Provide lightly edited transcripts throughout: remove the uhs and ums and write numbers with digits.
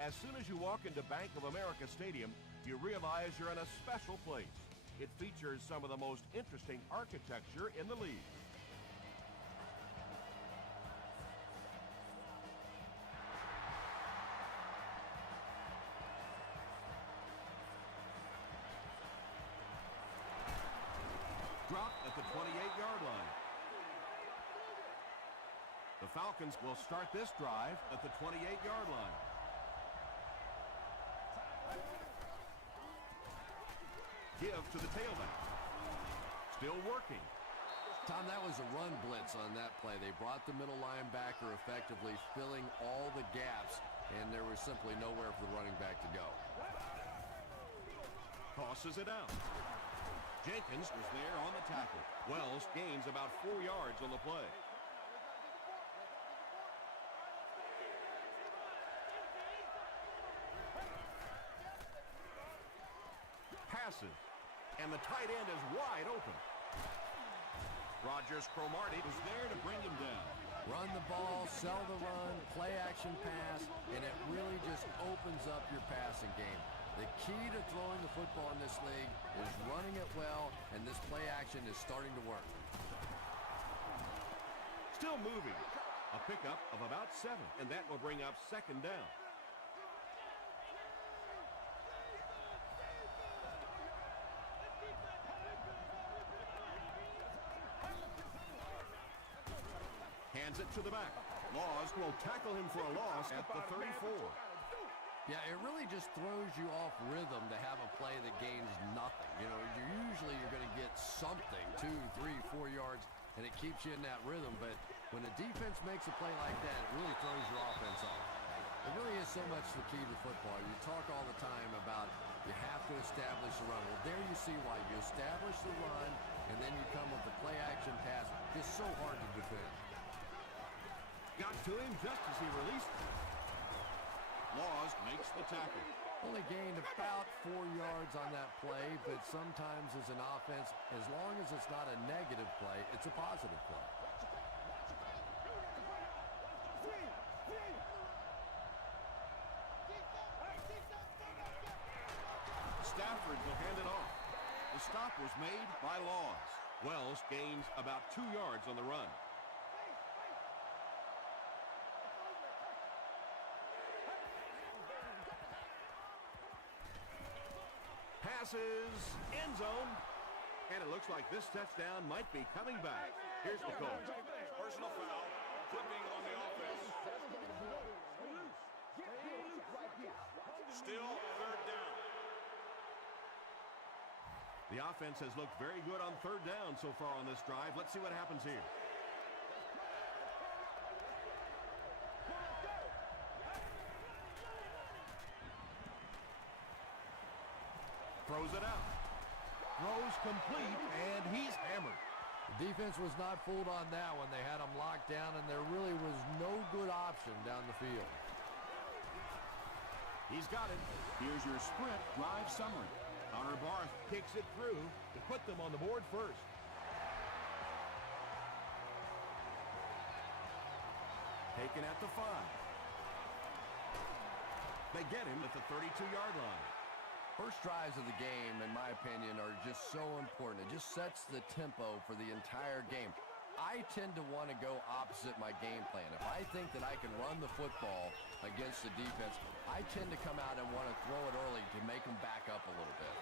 As soon as you walk into Bank of America Stadium, you realize you're in a special place. It features some of the most interesting architecture in the league. Dropped at the 28-yard line. The Falcons will start this drive at the 28-yard line. Give to the tailback. Still working. Tom, that was a run blitz on that play. They brought the middle linebacker effectively, filling all the gaps, and there was simply nowhere for the running back to go. Tosses it out. Jenkins was there on the tackle. Wells gains about 4 yards on the play. Passes. And the tight end is wide open. Rogers Cromartie is there to bring him down. Run the ball, sell the run, play action pass, and it really just opens up your passing game. The key to throwing the football in this league is running it well, and this play action is starting to work. Still moving. A pickup of about 7, and that will bring up 2nd down. Hands it to the back. Laws will tackle him for a loss at the 34. Yeah, it really just throws you off rhythm to have a play that gains nothing. You know, you're going to get something, 2, 3, 4 yards, and it keeps you in that rhythm. But when the defense makes a play like that, it really throws your offense off. It really is so much the key to football. You talk all the time about you have to establish the run. Well, there you see why. You establish the run, and then you come with the play-action pass. It's so hard to defend. Got to him just as he released it. Laws makes the tackle. Only gained about 4 yards on that play, but sometimes as an offense, as long as it's not a negative play, it's a positive play. Stafford will hand it off. The stop was made by Laws. Wells gains about 2 yards on the run. Passes, end zone, and it looks like this touchdown might be coming back. Here's the call. Personal foul, flipping on the offense. Still 3rd down. The offense has looked very good on 3rd down so far on this drive. Let's see what happens here. Throws it out. Throws complete, and he's hammered. The defense was not fooled on that one. They had him locked down, and there really was no good option down the field. He's got it. Here's your sprint drive summary. Connor Barth kicks it through to put them on the board first. Taken at the 5. They get him at the 32-yard line. First drives of the game, in my opinion, are just so important. It just sets the tempo for the entire game. I tend to want to go opposite my game plan. If I think that I can run the football against the defense, I tend to come out and want to throw it early to make them back up a little bit.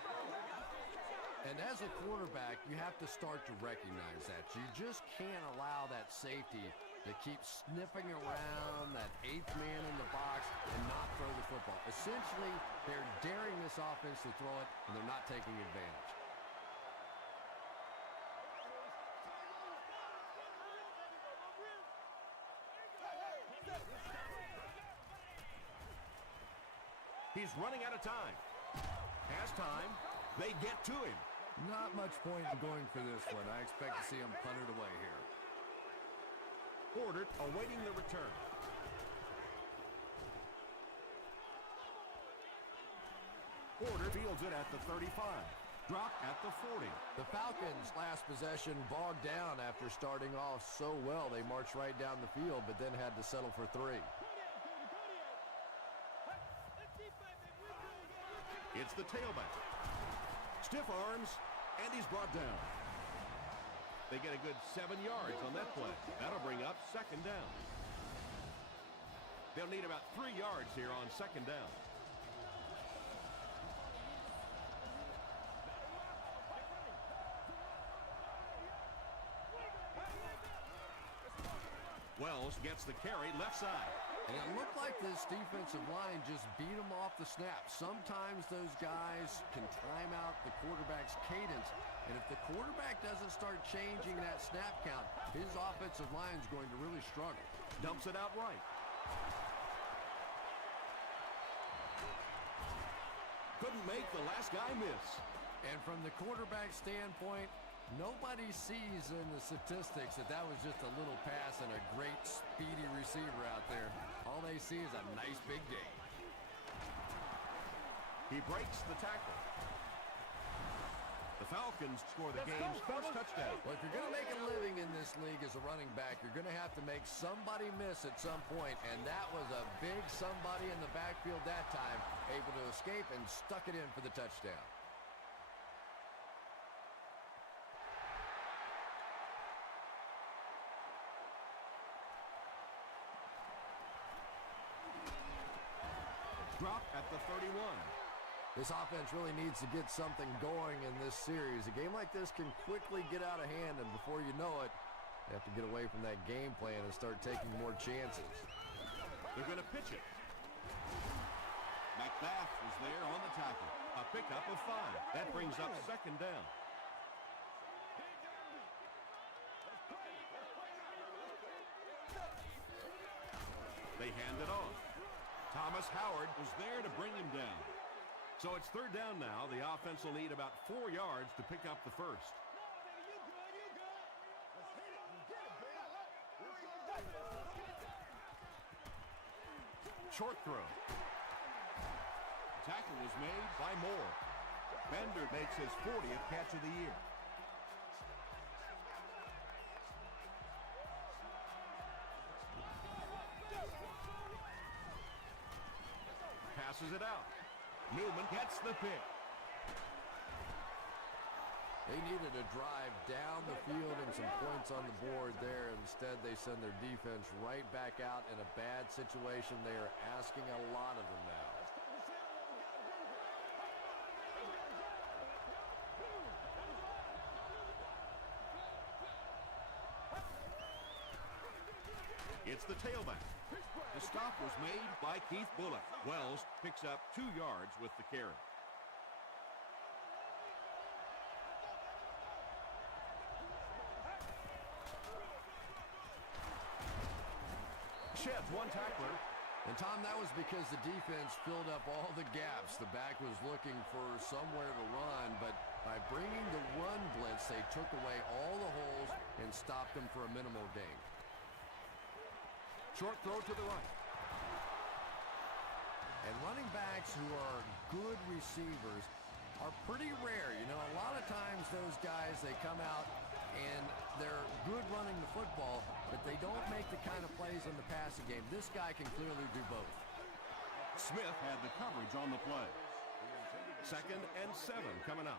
And as a quarterback, you have to start to recognize that. You just can't allow that safety to keep sniffing around that 8th man in the box and not throw the football. Essentially, they're daring this offense to throw it, and they're not taking advantage. He's running out of time. Has time. They get to him. Not much point in going for this one. I expect to see him punt it away here. Ordered, awaiting the return. Order fields it at the 35. Drop at the 40. The Falcons' last possession bogged down after starting off so well. They marched right down the field, but then had to settle for 3. It's the tailback. Stiff arms, and he's brought down. They get a good 7 yards on that play. That'll bring up second down. They'll need about 3 yards here on second down. Wells gets the carry left side. And it looked like this defensive line just beat them off the snap. Sometimes those guys can time out the quarterback's cadence. And if the quarterback doesn't start changing that snap count, his offensive line is going to really struggle. Dumps it out right. Couldn't make the last guy miss. And from the quarterback standpoint, nobody sees in the statistics that was just a little pass and a great speedy receiver out there. All they see is a nice big game. He breaks the tackle. The Falcons score the game's first touchdown. Well, if you're going to make a living in this league as a running back, you're going to have to make somebody miss at some point, and that was a big somebody in the backfield that time, able to escape and stuck it in for the touchdown. Drop at the 31. This offense really needs to get something going in this series. A game like this can quickly get out of hand, and before you know it, they have to get away from that game plan and start taking more chances. They're going to pitch it. McBath was there on the tackle. A pickup of 5. That brings up second down. They hand it off. Thomas Howard was there to bring him down. So it's third down now. The offense will need about 4 yards to pick up the first. Short throw. Tackle was made by Moore. Bender makes his 40th catch of the year. Passes it out. Newman gets the pick. They needed a drive down the field and some points on the board there. Instead, they send their defense right back out in a bad situation. They are asking a lot of them now. It's the tailback. The stop was made by Keith Bullock. Wells picks up 2 yards with the carry. Sheds one tackler. And, Tom, that was because the defense filled up all the gaps. The back was looking for somewhere to run, but by bringing the run blitz, they took away all the holes and stopped them for a minimal gain. Short throw to the right. And running backs who are good receivers are pretty rare. You know, a lot of times those guys, they come out and they're good running the football, but they don't make the kind of plays in the passing game. This guy can clearly do both. Smith had the coverage on the play. 2nd and 7 coming up.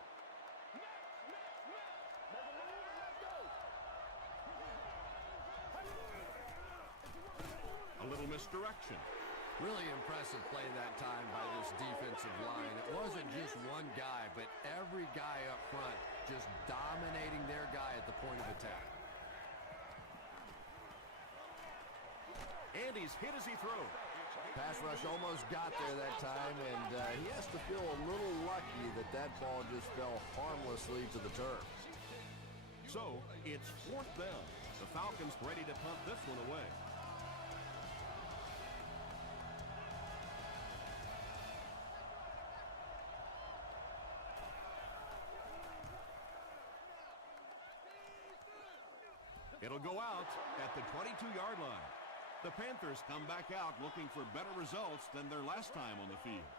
A little misdirection. Really impressive play that time by this defensive line. It wasn't just one guy, but every guy up front just dominating their guy at the point of attack. And he's hit as he throws. Pass rush almost got there that time, and he has to feel a little lucky that that ball just fell harmlessly to the turf. So it's 4th down. The Falcons ready to punt this one away. It'll go out at the 22-yard line. The Panthers come back out looking for better results than their last time on the field.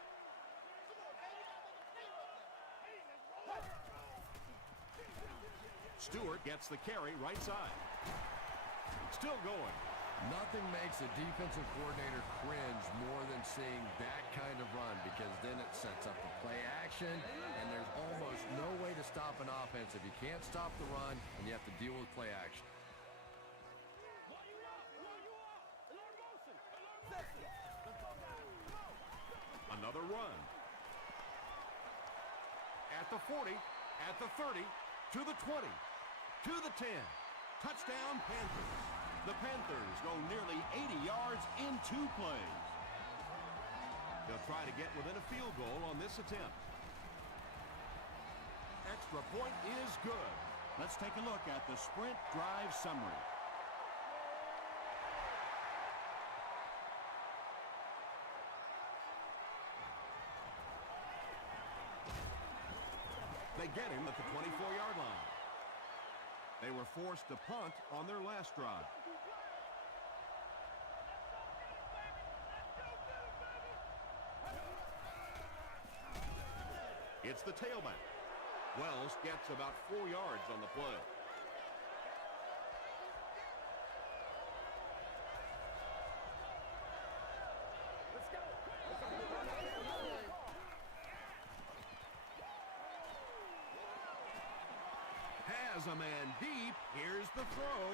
Stewart gets the carry right side. Still going. Nothing makes a defensive coordinator cringe more than seeing that kind of run, because then it sets up the play action, and there's almost no way to stop an offense if you can't stop the run and you have to deal with play action. Another run. At the 40, at the 30, to the 20, to the 10. Touchdown, Panthers. The Panthers go nearly 80 yards in 2 plays. They'll try to get within a field goal on this attempt. Extra point is good. Let's take a look at the sprint drive summary. They get him at the 24-yard line. They were forced to punt on their last drive. It's the tailback. Wells gets about 4 yards on the play. Has a man deep. Here's the throw.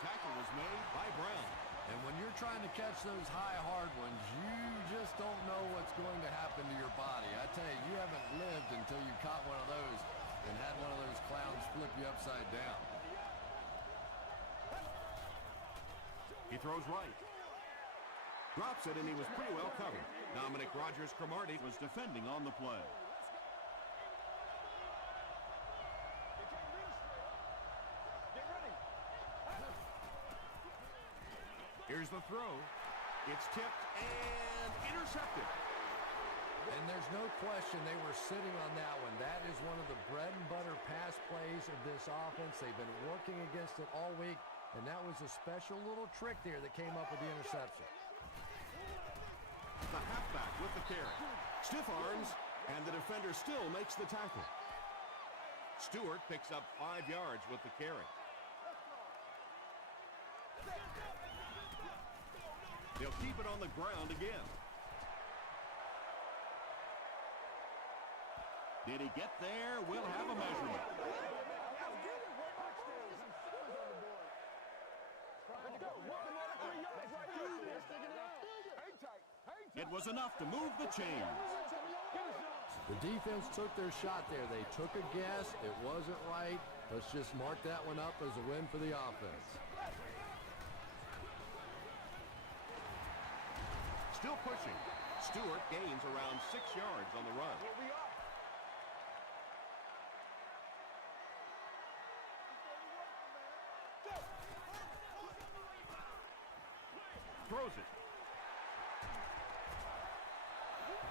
Tackle was made by Brown. And when you're trying to catch those high, hard ones, you just don't know what's going to happen to your body. I tell you, you haven't lived until you caught one of those and had one of those clowns flip you upside down. He throws right. Drops it, and he was pretty well covered. Dominic Rodgers-Cromartie was defending on the play. Here's the throw. It's tipped and intercepted. And there's no question they were sitting on that one. That is one of the bread and butter pass plays of this offense. They've been working against it all week, and that was a special little trick there that came up with the interception. The halfback with the carry. Stiff arms, and the defender still makes the tackle. Stewart picks up 5 yards with the carry. They'll keep it on the ground again. Did he get there? We'll have a measurement. It was enough to move the chains. The defense took their shot there. They took a guess. It wasn't right. Let's just mark that one up as a win for the offense. Still pushing. Stewart gains around 6 yards on the run. Throws it.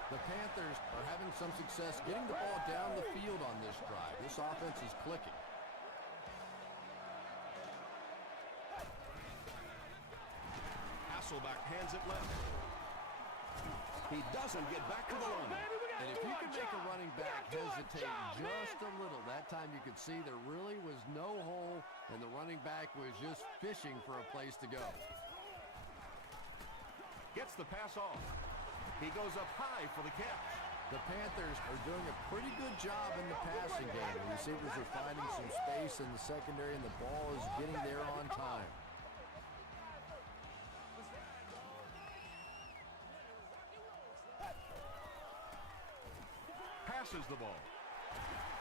The Panthers are having some success getting the ball down the field on this drive. This offense is clicking. Hasselbeck hands it left. He doesn't get back to the line. And if you can make a running back hesitate just a little, that time you could see there really was no hole, and the running back was just fishing for a place to go. Gets the pass off. He goes up high for the catch. The Panthers are doing a pretty good job in the passing game. The receivers are finding some space in the secondary, and the ball is getting there on time. Passes the ball.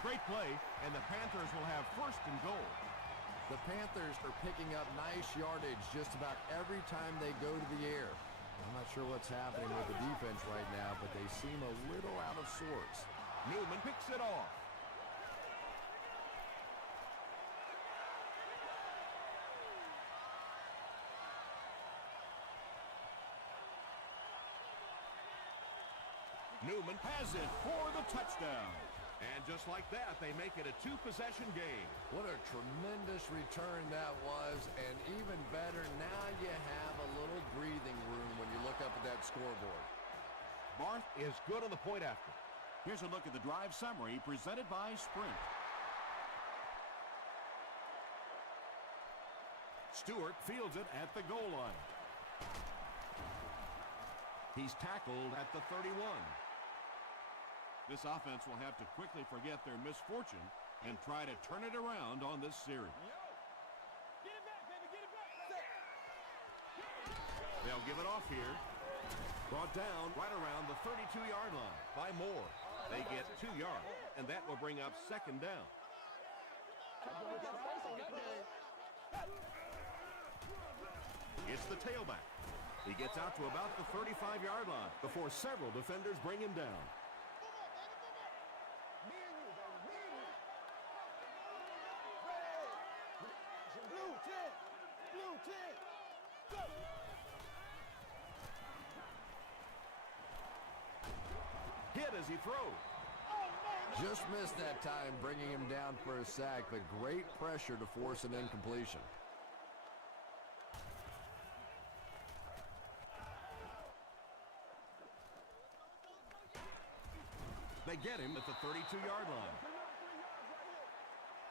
Great play, and the Panthers will have 1st and goal. The Panthers are picking up nice yardage just about every time they go to the air. I'm not sure what's happening with the defense right now, but they seem a little out of sorts. Newman picks it off. Newman has it for the touchdown. And just like that, they make it a 2-possession game. What a tremendous return that was, and even better, now you have a little breathing room when you look up at that scoreboard. Barth is good on the point after. Here's a look at the drive summary presented by Sprint. Stewart fields it at the goal line. He's tackled at the 31. This offense will have to quickly forget their misfortune and try to turn it around on this series. They'll give it off here. Brought down right around the 32-yard line by Moore. They get 2 yards, and that will bring up second down. It's the tailback. He gets out to about the 35-yard line before several defenders bring him down. Hit as he throws. Just missed that time, bringing him down for a sack, but great pressure to force an incompletion. They get him at the 32-yard line.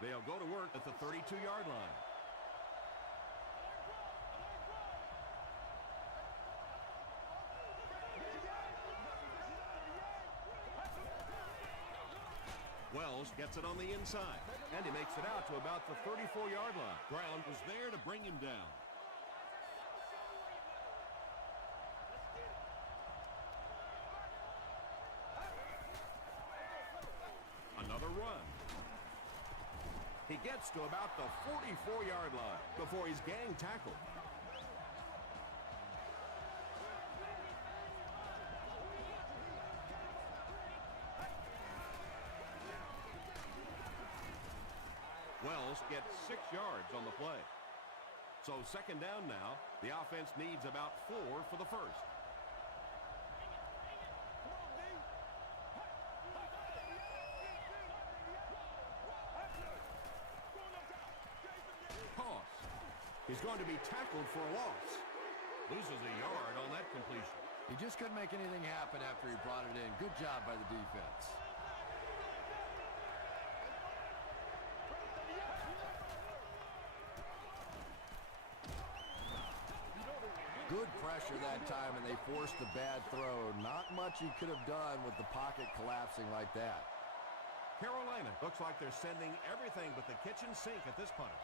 They'll go to work at the 32-yard line. Wells gets it on the inside, and he makes it out to about the 34-yard line. Brown was there to bring him down. Another run. He gets to about the 44-yard line before he's gang tackled. Wells gets 6 yards on the play. So second down now. The offense needs about 4 for the first. Toss. He's going to be tackled for a loss. Loses a yard on that completion. He just couldn't make anything happen after he brought it in. Good job by the defense. Good pressure that time, and they forced a bad throw. Not much he could have done with the pocket collapsing like that. Carolina looks like they're sending everything but the kitchen sink at this punter.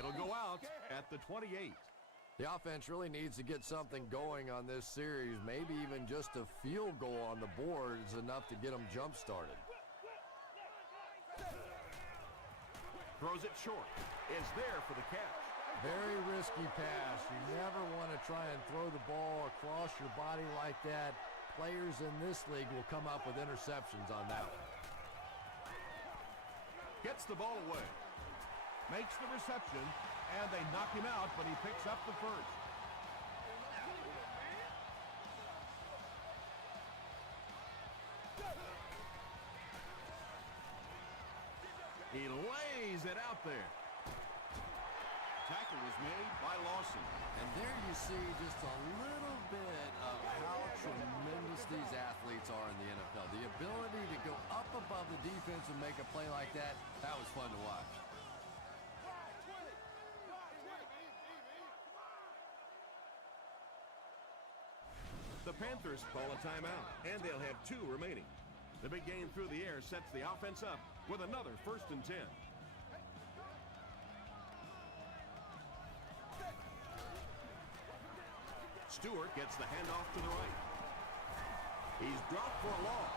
It'll go out at the 28. The offense really needs to get something going on this series. Maybe even just a field goal on the board is enough to get them jump-started. Throws it short. Is there for the catch. Very risky pass. You never want to try and throw the ball across your body like that. Players in this league will come up with interceptions on that one. Gets the ball away. Makes the reception, and they knock him out, but he picks up the first. He lays it out there. Tackle was made by Lawson. And there you see just a little bit of how tremendous these athletes are in the NFL. The ability to go up above the defense and make a play like that, that was fun to watch. The Panthers call a timeout, and they'll have 2 remaining. The big game through the air sets the offense up with another 1st and 10. Stewart gets the handoff to the right. He's dropped for a loss.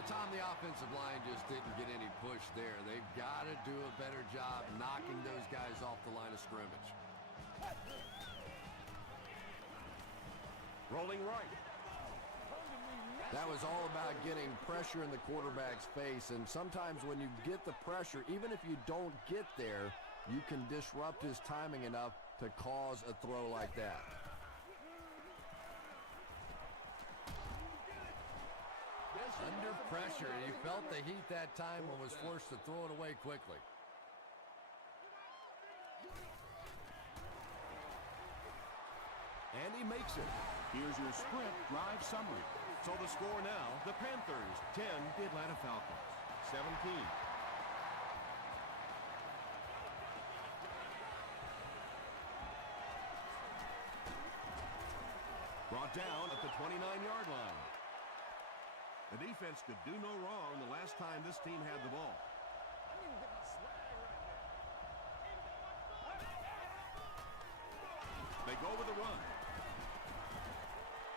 Well, Tom, the offensive line just didn't get any push there. They've got to do a better job knocking those guys off the line of scrimmage. Rolling right. That was all about getting pressure in the quarterback's face, and sometimes when you get the pressure, even if you don't get there, you can disrupt his timing enough to cause a throw like that. Under pressure, he felt the heat that time and was forced to throw it away quickly. And he makes it. Here's your sprint drive summary. So the score now, the Panthers 10, the Atlanta Falcons 17. Brought down at the 29-yard line. The defense could do no wrong the last time this team had the ball. They go with the run.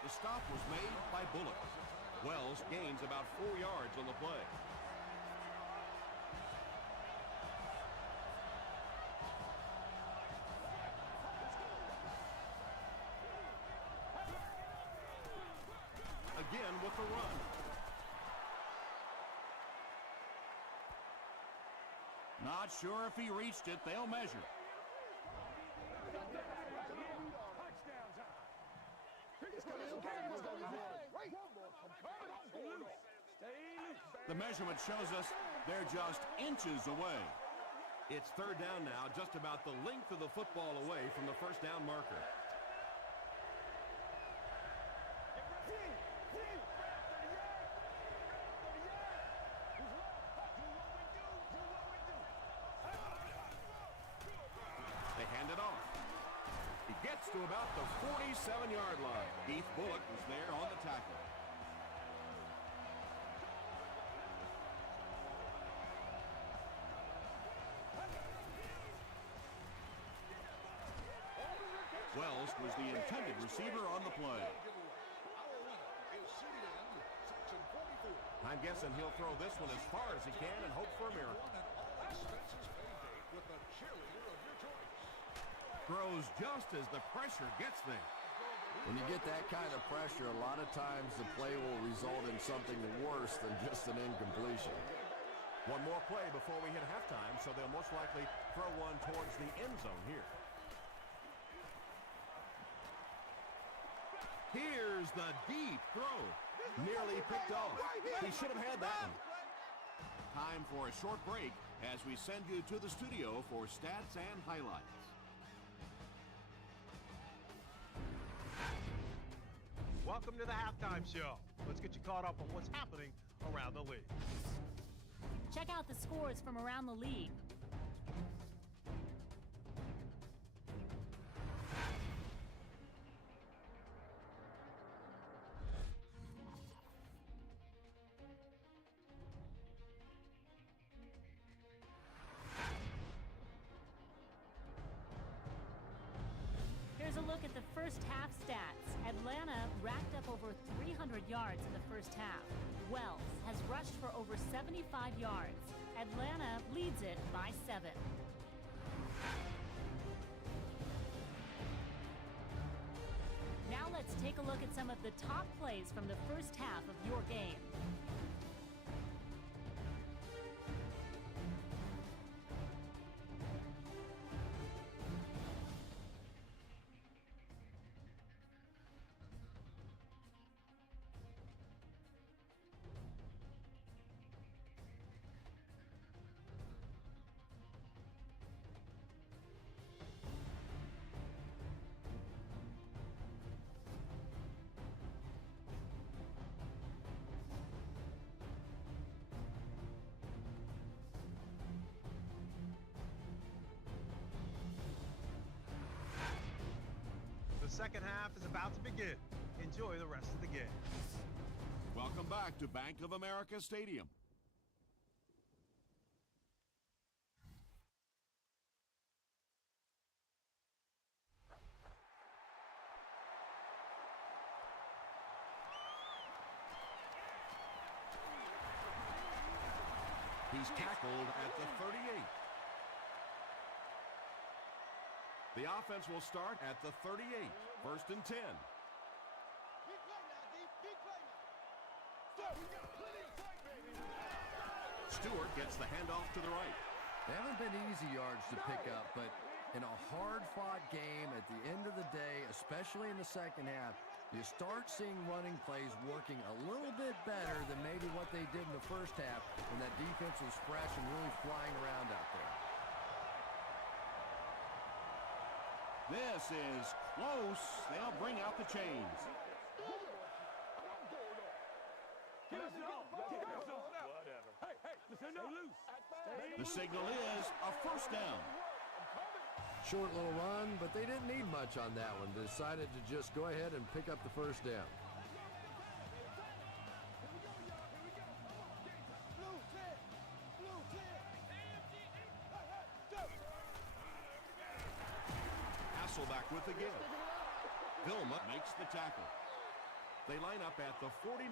The stop was made by Bullock. Wells gains about 4 yards on the play. Again with the run. Not sure if he reached it. They'll measure. The measurement shows us they're just inches away. It's third down now, just about the length of the football away from the first down marker. They hand it off. He gets to about the 47-yard line. Keith Bullock was there on the tackle. Wells was the intended receiver on the play. I'm guessing he'll throw this one as far as he can and hope for a miracle. Throws just as the pressure gets there. When you get that kind of pressure, a lot of times the play will result in something worse than just an incompletion. One more play before we hit halftime, so they'll most likely throw one towards the end zone here. Here's the deep throw. Nearly picked off. He should have had that one. Time for a short break as we send you to the studio for stats and highlights. Welcome to the halftime show. Let's get you caught up on what's happening around the league. Check out the scores from around the league. Here's a look at the first half stats. Atlanta racked up over 300 yards in the first half. Wells has rushed for over 75 yards. Atlanta leads it by 7. Now let's take a look at some of the top plays from the first half of your game. The second half is about to begin. Enjoy the rest of the game. Welcome back to Bank of America Stadium. He's tackled at the 38. The offense will start at the 38. First and 10. Stewart gets the handoff to the right. They haven't been easy yards to pick up, but in a hard-fought game at the end of the day, especially in the second half, you start seeing running plays working a little bit better than maybe what they did in the first half when that defense was fresh and really flying around out there. This is close. They'll bring out the chains. The signal is a first down. Short little run, but they didn't need much on that one. They decided to just go ahead and pick up the first down. Hasselback with the give. Vilma makes the tackle. They line up at the 49.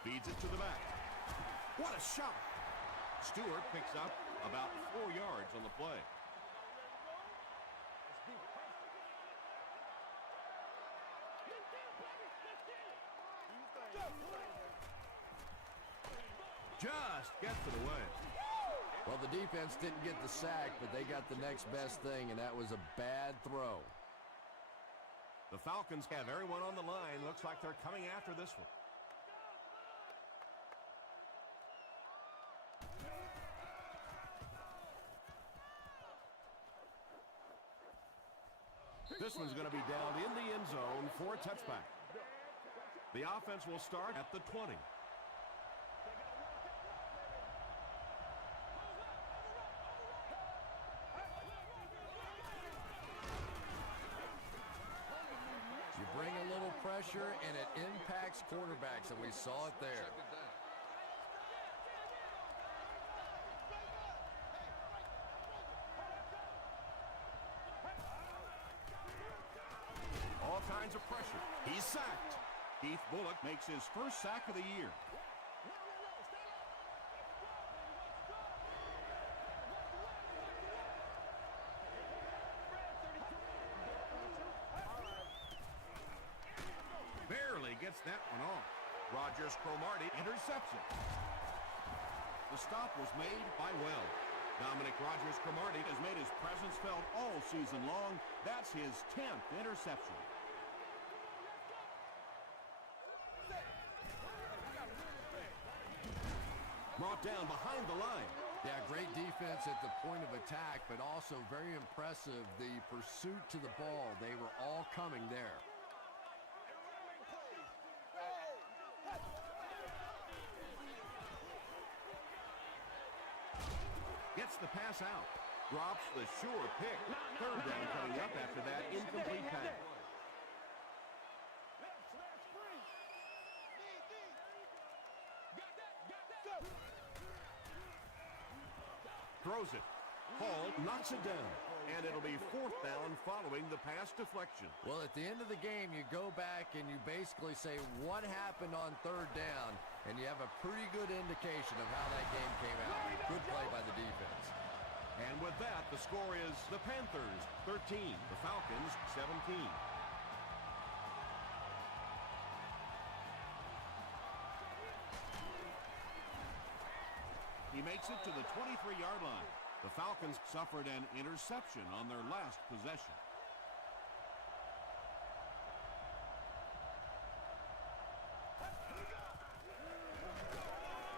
Feeds it to the back. What a shot! Stewart picks up about 4 yards on the play. Just gets it away. Well, the defense didn't get the sack, but they got the next best thing, and that was a bad throw. The Falcons have everyone on the line. Looks like they're coming after this one. This one's going to be down in the end zone for a touchback. The offense will start at the 20. You bring a little pressure, and it impacts quarterbacks, and we saw it there. All kinds of pressure. He's sacked. Keith Bullock makes his first sack of the year. Barely gets that one off. Rogers Cromartie intercepts it. The stop was made by Wells. Dominic Rogers-Cromartie has made his presence felt all season long. That's his 10th interception. Brought down behind the line. Yeah, great defense at the point of attack, but also very impressive, the pursuit to the ball. They were all coming there. Gets the pass out. Drops the sure pick. Third down coming up after that incomplete pass. Throws it. Hall knocks it down. And it'll be fourth down following the pass deflection. Well, at the end of the game, you go back and you basically say what happened on third down, and you have a pretty good indication of how that game came out. Good play by the defense. And with that, the score is the Panthers 13, the Falcons 17. He makes it to the 23-yard line. The Falcons suffered an interception on their last possession.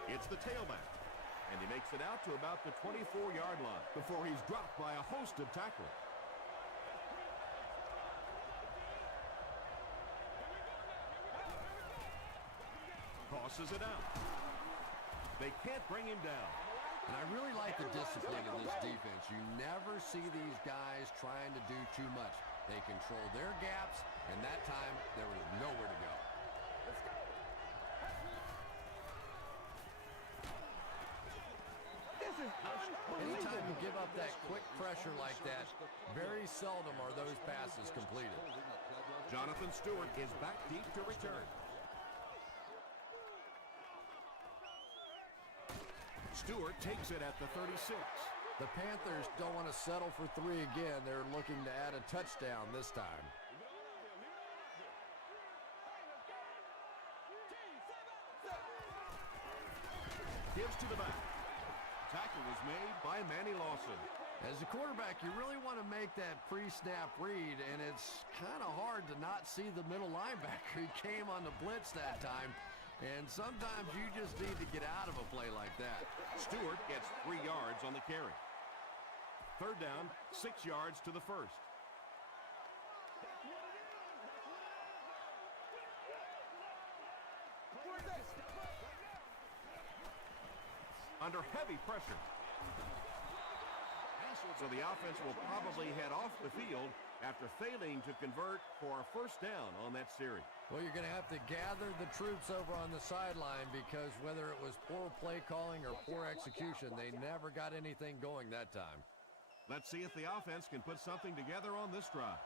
It's the tailback, and he makes it out to about the 24-yard line before he's dropped by a host of tacklers. Tosses it out. They can't bring him down. And I really like the discipline in this defense. You never see these guys trying to do too much. They control their gaps, and that time there was nowhere to go. Anytime you give up that quick pressure like that, very seldom are those passes completed. Jonathan Stewart is back deep to return. Stewart takes it at the 36. The Panthers don't want to settle for three again. They're looking to add a touchdown this time. Gives to the back. Tackle was made by Manny Lawson. As a quarterback, you really want to make that pre-snap read, and it's kind of hard to not see the middle linebacker. He came on the blitz that time. And sometimes you just need to get out of a play like that. Stewart gets 3 yards on the carry. Third down, 6 yards to the first. Under heavy pressure. So the offense will probably head off the field after failing to convert for a first down on that series. Well, you're going to have to gather the troops over on the sideline because whether it was poor play calling or poor execution, they never got anything going that time. Let's see if the offense can put something together on this drive.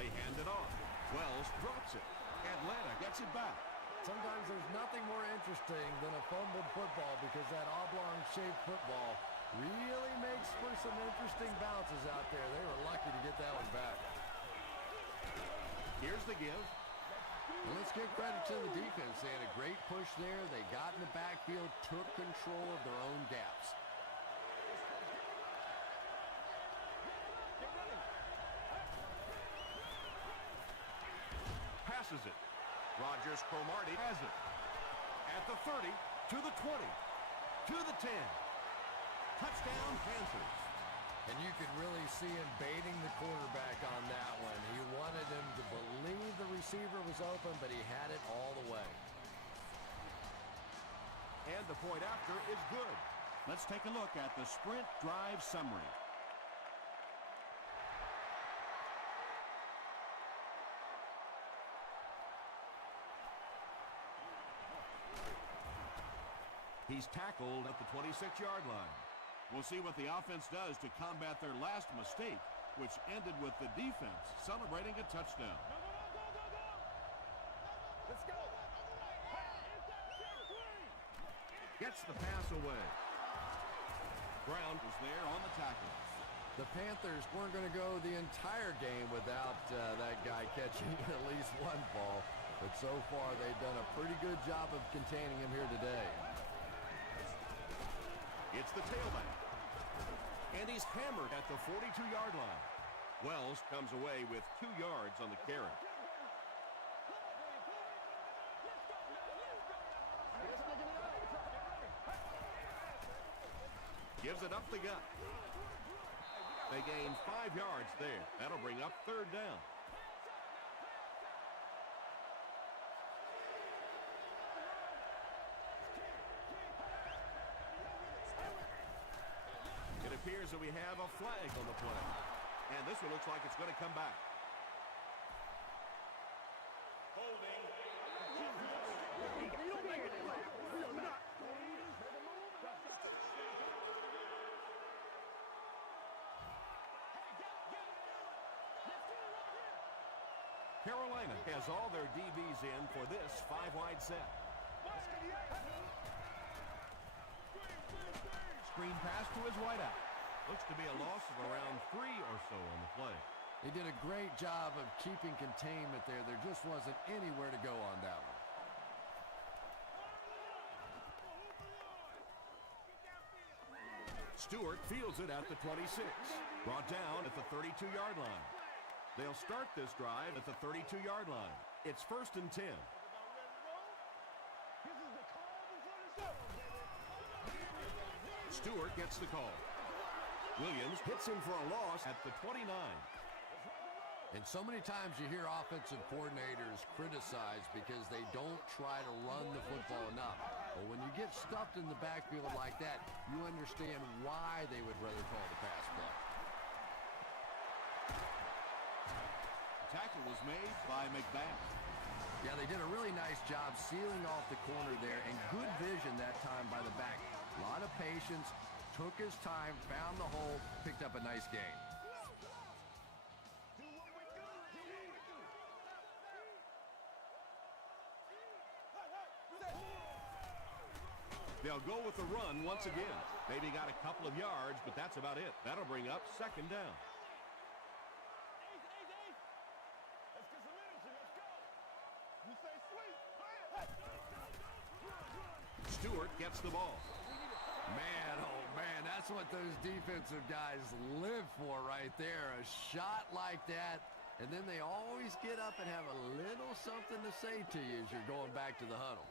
They hand it off. Wells drops it. Atlanta gets it back. Sometimes there's nothing more interesting than a fumbled football because that oblong-shaped football really makes for some interesting bounces out there. They were lucky to get that one back. Here's the give. Well, let's give credit to the defense. They had a great push there. They got in the backfield, took control of their own gaps. Passes it. Rogers Cromartie has it. At the 30, to the 20, to the 10. Touchdown, Panthers. And you could really see him baiting the quarterback on that one. He wanted him to believe the receiver was open, but he had it all the way. And the point after is good. Let's take a look at the sprint drive summary. He's tackled at the 26-yard line. We'll see what the offense does to combat their last mistake, which ended with the defense celebrating a touchdown. Let's go. Gets the pass away. Brown was there on the tackle. The Panthers weren't going to go the entire game without that guy catching at least one ball, but so far they've done a pretty good job of containing him here today. It's the tailback. And he's hammered at the 42-yard line. Wells comes away with 2 yards on the carry. Gives it up the gut. They gain 5 yards there. That'll bring up third down. It appears that we have a flag on the play. And this one looks like it's going to come back. Holding. Carolina has all their DBs in for this 5-wide set. Screen pass to his wideout. Looks to be a loss of around 3 or so on the play. They did a great job of keeping containment there. There just wasn't anywhere to go on that one. Stewart fields it at the 26. Brought down at the 32-yard line. They'll start this drive at the 32-yard line. It's 1st and 10. Stewart gets the call. Williams hits him for a loss at the 29. And so many times you hear offensive coordinators criticized because they don't try to run the football enough. But when you get stuffed in the backfield like that, you understand why they would rather call the pass play. Tackle was made by McBath. Yeah, they did a really nice job sealing off the corner there, and good vision that time by the back. A lot of patience, took his time, found the hole, picked up a nice gain. They'll go with the run once again. Maybe got a couple of yards, but that's about it. That'll bring up 2nd down. Stewart gets the ball. Man, oh man, that's what those defensive guys live for right there. A shot like that, And then they always get up and have a little something to say to you as you're going back to the huddle.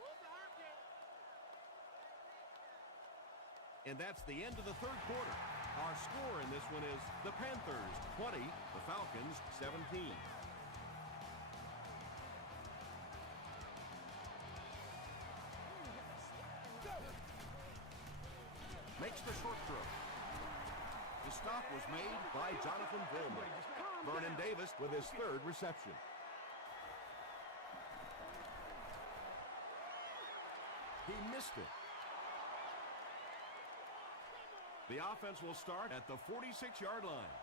And that's the end of the third quarter. Our score in this one is the Panthers 20, the Falcons 17. Makes the short throw. The stop was made by Jonathan Vilma. Vernon Davis with his third reception. He missed it. The offense will start at the 46-yard line.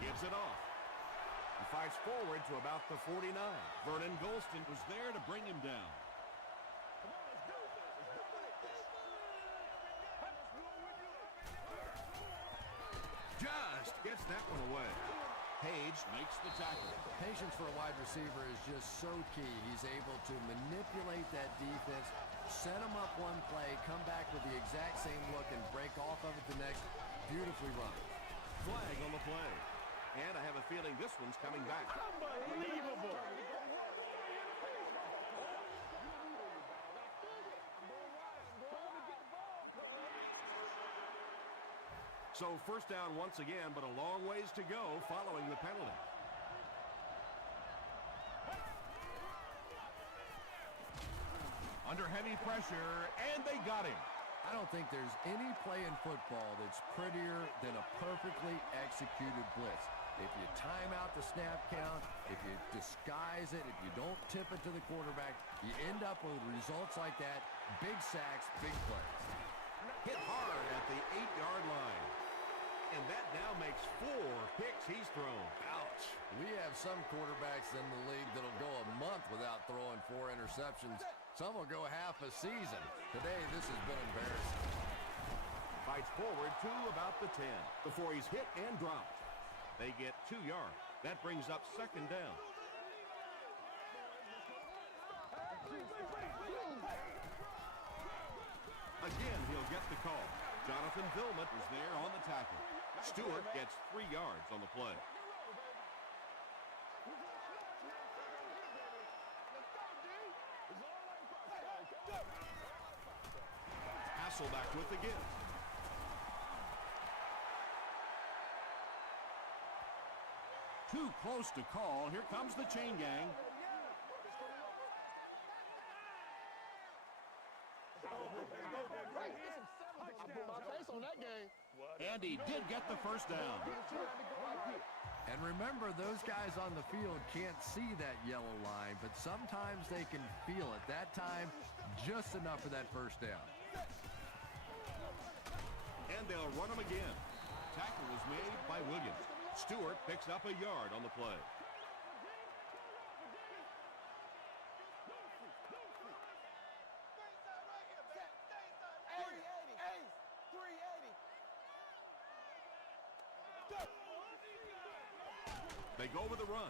Gives it off. He fights forward to about the 49. Vernon Golston was there to bring him down. Just gets that one away. Page makes the tackle. Patience for a wide receiver is just so key. He's able to manipulate that defense, set them up one play, come back with the exact same look, and break off of it the next. Beautifully run. Flag on the play. And I have a feeling this one's coming back. Unbelievable. So first down once again, but a long ways to go following the penalty. Under heavy pressure, and they got him. I don't think there's any play in football that's prettier than a perfectly executed blitz. If you time out the snap count, if you disguise it, if you don't tip it to the quarterback, you end up with results like that. Big sacks, big plays. Hit hard at the 8-yard line. And that now makes 4 picks he's thrown. Ouch. We have some quarterbacks in the league that'll go a month without throwing 4 interceptions. Some will go half a season. Today, this has been embarrassing. Fights forward to about the 10 before he's hit and dropped. They get 2 yards. That brings up second down. Again, he'll get the call. Jonathan Vilma is there on the tackle. Stewart gets 3 yards on the play. Hasselback with the give. Too close to call. Here comes the chain gang. And he did get the first down. And remember, those guys on the field can't see that yellow line, but sometimes they can feel it. That time, just enough for that first down. And they'll run him again. Tackle was made by Williams. Stewart picks up a yard on the play. They go with the run.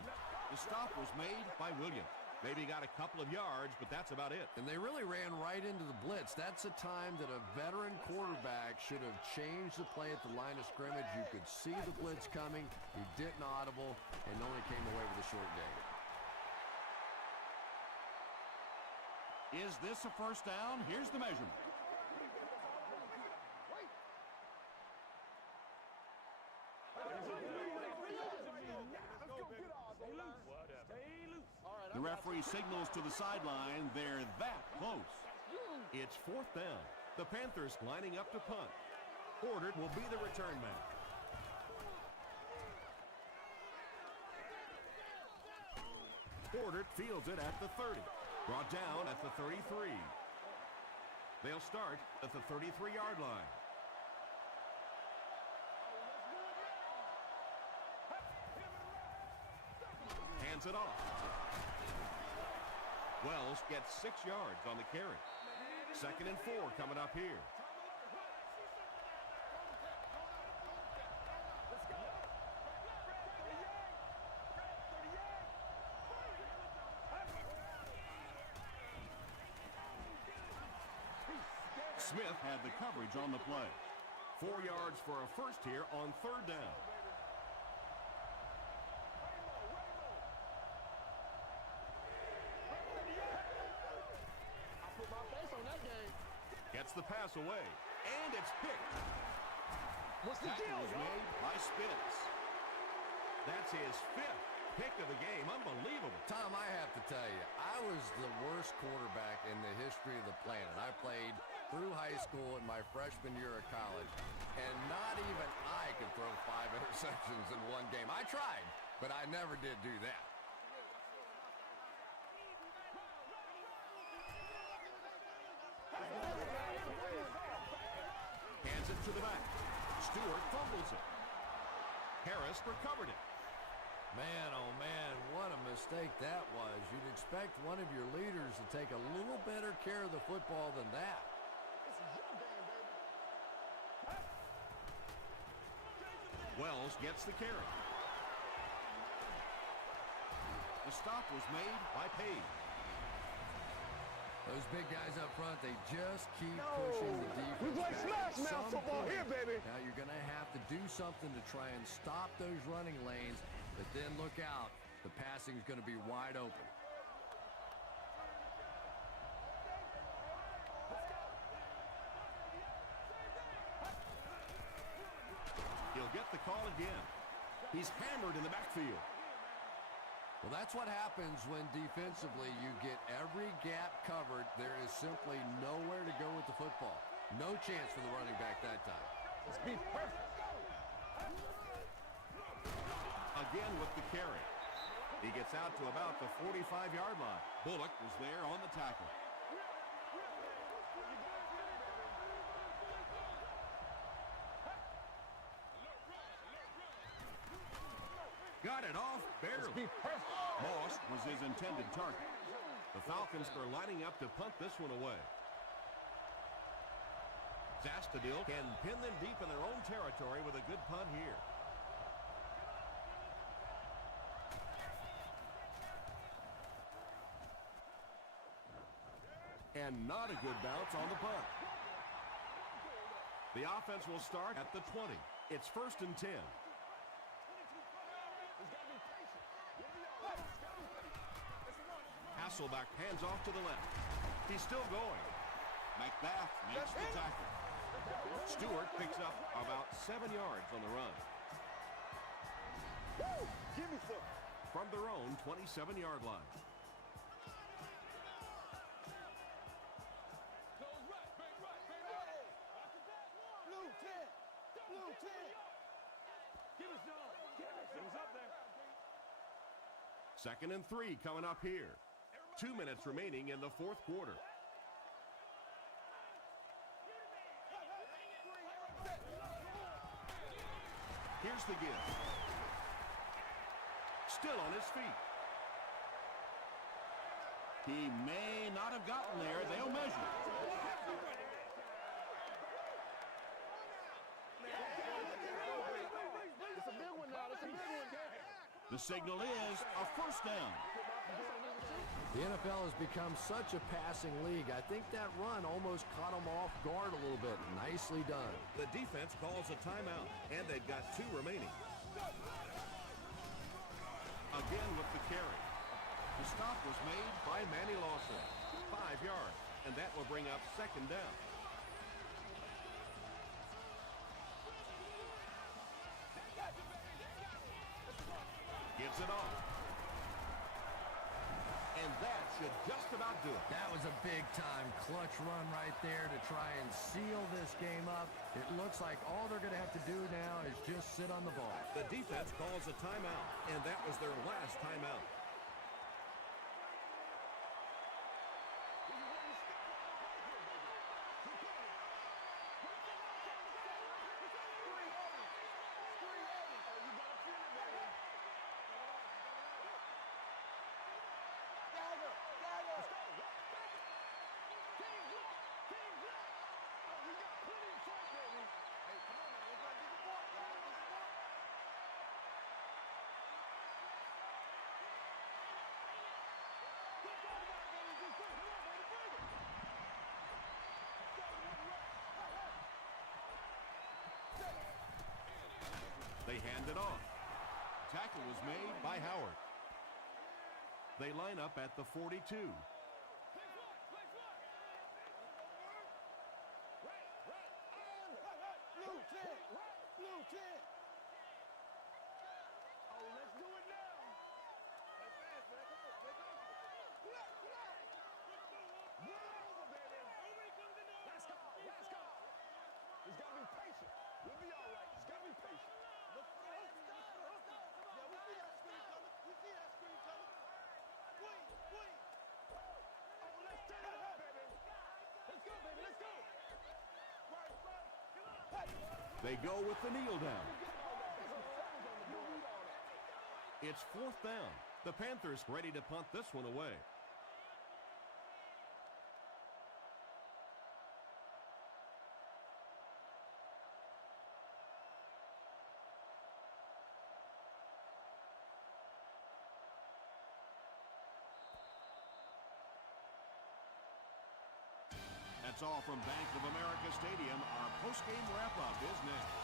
The stop was made by Williams. Maybe got a couple of yards, but that's about it. And they really ran right into the blitz. That's a time that a veteran quarterback should have changed the play at the line of scrimmage. You could see the blitz coming. He didn't audible and only came away with a short gain. Is this a first down? Here's the measurement. The referee signals to the sideline. They're that close. It's fourth down. The Panthers lining up to punt. Porter will be the return man. Porter fields it at the 30. Brought down at the 33. They'll start at the 33-yard line. Hands it off. Wells gets 6 yards on the carry. 2nd and 4 coming up here. Smith had the coverage on the play. 4 yards for a first here on third down. Gets the pass away, and it's picked. What's the Tackle deal, was y'all? made by Spitz. That's his 5th pick of the game. Unbelievable. Tom, I have to tell you, I was the worst quarterback in the history of the planet. I played through high school and my freshman year of college, and not even I could throw 5 interceptions in one game. I tried, but I never did do that. Hands it to the back. Stewart fumbles it. Harris recovered it. Man, oh man, what a mistake that was. You'd expect one of your leaders to take a little better care of the football than that. Wells gets the carry. The stop was made by Page. Those big guys up front, they just keep pushing the defense. We play back. smash mouth football here, baby. Now you're going to have to do something to try and stop those running lanes, but then look out. The passing is going to be wide open. He'll get the call again. He's hammered in the backfield. Well, that's what happens when defensively you get every gap covered. There is simply nowhere to go with the football. No chance for the running back that time. Let's be perfect. Again with the carry. He gets out to about the 45-yard line. Bullock was there on the tackle. Got it off barely. Be perfect. Moss was his intended target. The Falcons are lining up to punt this one away. Zastadil can pin them deep in their own territory with a good punt here. And not a good bounce on the punt. The offense will start at the 20. It's 1st and 10. Hasselback hands off to the left. He's still going. Macbeth makes the tackle. Stewart picks up about 7 yards on the run. Woo! Give me some. From their own 27-yard line. Blue 10. Blue 10. Give us some. Give us up there. 2nd and 3 coming up here. 2 minutes remaining in the 4th quarter. Here's the give. Still on his feet. He may not have gotten there. They'll measure. It's a big one now. It's a big one. The signal is a 1st down. The NFL has become such a passing league. I think that run almost caught them off guard a little bit. Nicely done. The defense calls a timeout, and they've got 2 remaining. Again with the carry. The stop was made by Manny Lawson. 5 yards, and that will bring up 2nd down. Gives it off. And that should just about do it. That was a big-time clutch run right there to try and seal this game up. It looks like all they're going to have to do now is just sit on the ball. The defense calls a timeout, and that was their last timeout. They hand it off. Tackle was made by Howard. They line up at the 42. They go with the kneel down. It's 4th down. The Panthers ready to punt this one away. That's all from Bank of America Stadium. Our post-game wrap-up is next.